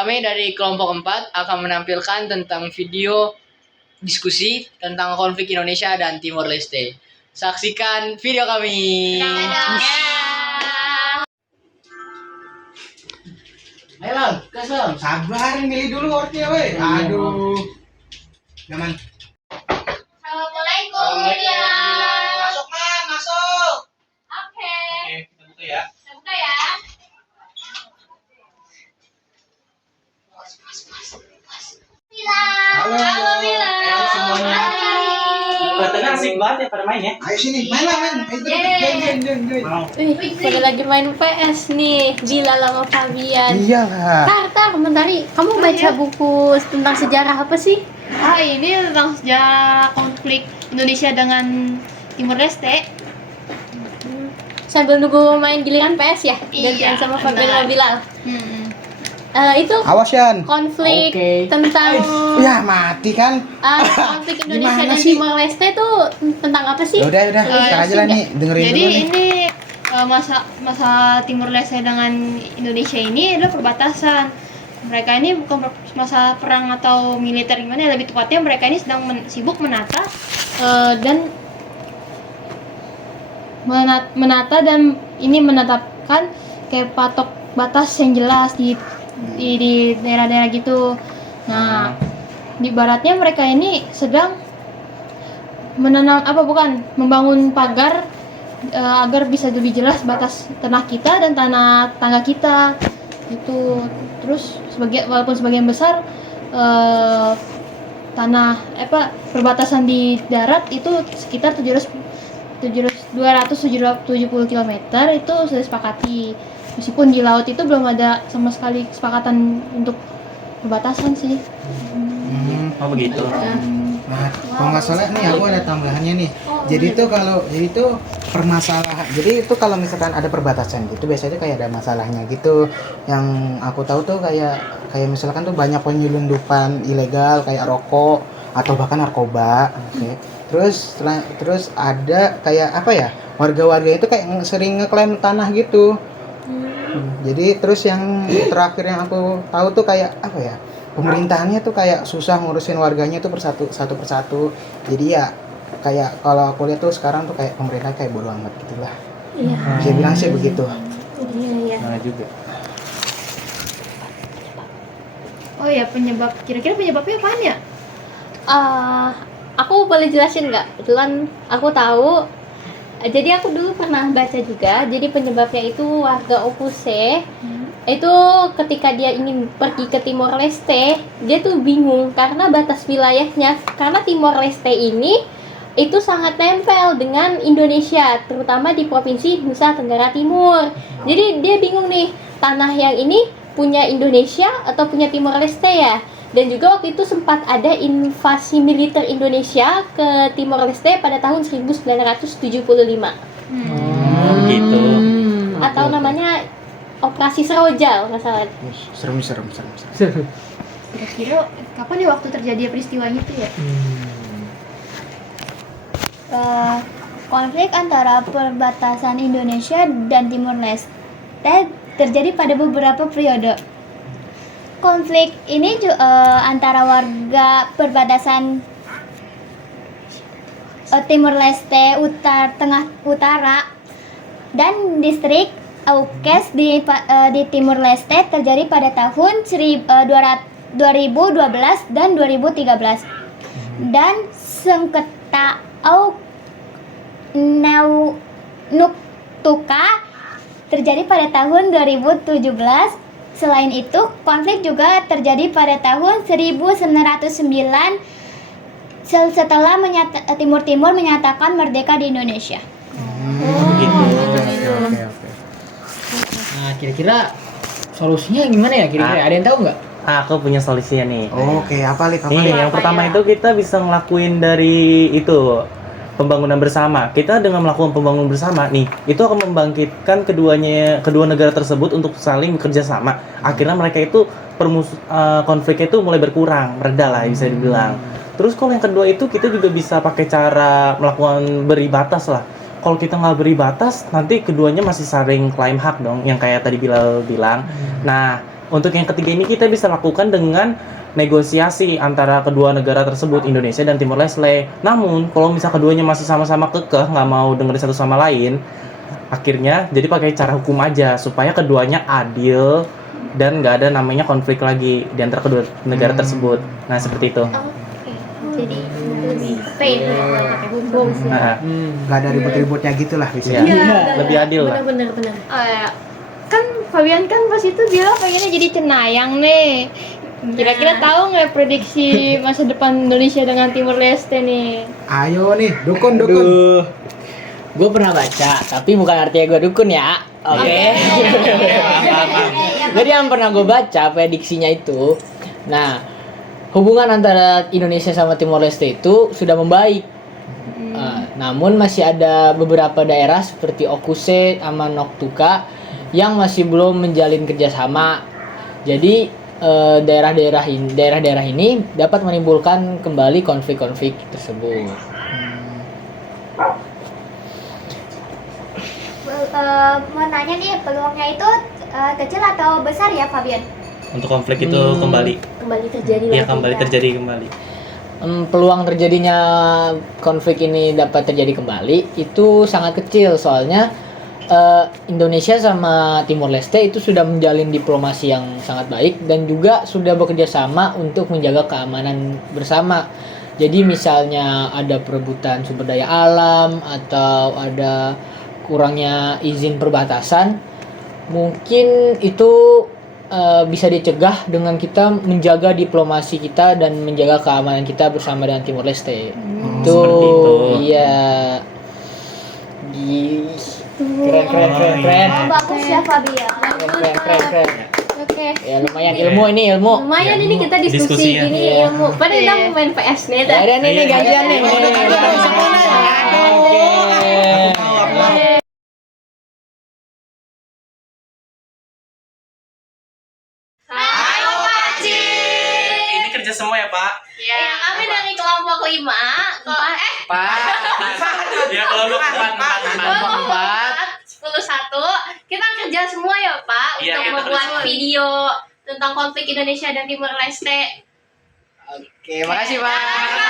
Kami dari kelompok 4 akan menampilkan tentang video diskusi tentang konflik Indonesia dan Timor Leste. Saksikan video kami. Ayo Lang, gas Lang. Sabar, milih dulu orangnya weh. Aduh. Zaman. Assalamualaikum. Masuk Man, masuk. Oke. Kita buka ya. Kita buka ya. Halo. Mila. Semuanya. Kelihatannya asik banget ya pada main ya. Ayo sini, main lah main. Join. Mau. Wih, pada lagi main PS nih, Bila sama Fabian. Iyalah. Tar, Mentari, kamu baca buku tentang sejarah apa sih? Ini tentang sejarah konflik Indonesia dengan Timor Leste. Sambil nunggu main giliran PS ya? Gantian sama Fabian sama Bilal. Itu Awas Yan. konflik Oke. tentang Ya mati kan. konflik Indonesia Gimana dan sih? Timor Leste tuh tentang apa sih? Udah. Sekarang aja lah nih, dengerin Jadi dulu nih. ini masa Timor Leste dengan Indonesia ini adalah perbatasan. Mereka ini bukan masa perang atau militer gimana, lebih tepatnya mereka ini sedang sibuk menata dan menetapkan kayak patok batas yang jelas di daerah-daerah gitu. Nah, di baratnya mereka ini sedang membangun pagar agar bisa lebih jelas batas tanah kita dan tanah tangga kita gitu. Terus walaupun sebagian besar perbatasan di darat itu sekitar 270 km itu sudah disepakati. Meskipun di laut itu belum ada sama sekali kesepakatan untuk perbatasan sih. Oh begitu. Nah, kalau nggak salah nih aku ada tambahannya nih. Jadi itu permasalahan. Jadi itu kalau misalkan ada perbatasan gitu biasanya kayak ada masalahnya gitu. Yang aku tahu tuh kayak misalkan tuh banyak penyelundupan ilegal kayak rokok atau bahkan narkoba. Oke. Terus ada kayak apa ya? Warga-warga itu kayak sering ngeklaim tanah gitu. Jadi terus yang terakhir yang aku tahu tuh kayak apa ya? Pemerintahannya tuh kayak susah ngurusin warganya tuh satu persatu. Jadi ya kayak kalau aku lihat tuh sekarang tuh kayak pemerintah kayak bodo amat gitulah. Iya. Saya bilang sih begitu. Iya. Nah juga. Oh ya, kira-kira penyebabnya apaan ya? Aku boleh jelasin nggak? Kebetulan aku tahu. Jadi aku dulu pernah baca juga. Jadi penyebabnya itu warga Opuse. Itu ketika dia ingin pergi ke Timor Leste, dia tuh bingung karena batas wilayahnya. Karena Timor Leste ini itu sangat nempel dengan Indonesia, terutama di provinsi Nusa Tenggara Timur. Jadi dia bingung nih, tanah yang ini punya Indonesia atau punya Timor Leste ya? Dan juga waktu itu sempat ada invasi militer Indonesia ke Timor Leste pada tahun 1975. Gitu. Atau namanya Operasi Serojal, nggak salah. Serem. Kira-kira kapan ya waktu terjadi peristiwa itu ya? Konflik antara perbatasan Indonesia dan Timor Leste terjadi pada beberapa periode. Konflik ini antara warga perbatasan Timor Leste Utara dan distrik Aukes di Timor Leste terjadi pada tahun 2012 dan 2013. Dan sengketa Nuktuka terjadi pada tahun 2017. Selain itu, konflik juga terjadi pada tahun 1909 setelah Timur Timur menyatakan merdeka di Indonesia. Begitu. Oke. Nah, kira-kira solusinya gimana ya kira-kira? Ada yang tahu nggak? Aku punya solusinya nih. Oke, apa Lip? Nih, yang pertama itu kita bisa ngelakuin dari itu pembangunan bersama. Kita dengan melakukan pembangunan bersama nih, itu akan membangkitkan kedua negara tersebut untuk saling bekerja sama. Akhirnya mereka itu konfliknya itu mulai berkurang, mereda lah bisa dibilang. Terus kalau yang kedua itu kita juga bisa pakai cara melakukan beri batas lah. Kalau kita nggak beri batas, nanti keduanya masih saling klaim hak dong, yang kayak tadi Bilal bilang. Nah, Untuk yang ketiga ini kita bisa lakukan dengan negosiasi antara kedua negara tersebut, Indonesia dan Timor Leste. Namun kalau misal keduanya masih sama-sama kekeh nggak mau dengerin satu sama lain, akhirnya jadi pakai cara hukum aja supaya keduanya adil dan nggak ada namanya konflik lagi di antara kedua negara tersebut. Nah seperti itu. Jadi lebih fair kalau pakai hukum. Nah, Nggak ada ribut-ributnya gitulah bisa. ya, lebih adil lah. Benar. Kan Fabian kan pas itu bilang pengennya jadi cenayang nih. Kira-kira tahu nggak prediksi masa depan Indonesia dengan Timor Leste nih? Ayo nih, dukun. Gue pernah baca, tapi bukan artinya gue dukun ya. Oke. Jadi yang pernah gue baca prediksinya itu, nah hubungan antara Indonesia sama Timor Leste itu sudah membaik. Namun masih ada beberapa daerah seperti Okuse sama Noktuka yang masih belum menjalin kerjasama. Jadi daerah-daerah ini dapat menimbulkan kembali konflik-konflik tersebut. Mau nanya nih, peluangnya itu kecil atau besar ya, Fabian? Untuk konflik itu kembali terjadi ya, lagi. kembali terjadi kembali. Peluang terjadinya konflik ini dapat terjadi kembali itu sangat kecil, soalnya Indonesia sama Timor Leste itu sudah menjalin diplomasi yang sangat baik dan juga sudah bekerja sama untuk menjaga keamanan bersama. Jadi misalnya ada perebutan sumber daya alam atau ada kurangnya izin perbatasan, mungkin itu bisa dicegah dengan kita menjaga diplomasi kita dan menjaga keamanan kita bersama dengan Timor Leste. Seperti itu. Iya. Keren. Bagus ya, Fabian. Keren. Oke. Ya lumayan ilmu ini ilmu. Lumayan ini kita Diskusi diskusi ya. gini Iya. ilmu. Padahal kita mau main PS nih. Ya ada nih gajian nih. Ini kerja semua ya Pak? Ya, kami dari kelompok 5. Pak. Ya kelompok 4. 10-1. Kita kerja semua ya Pak Iya, untuk kita membuat kerja. video tentang konflik Indonesia dan Timor Leste. Oke, makasih Pak.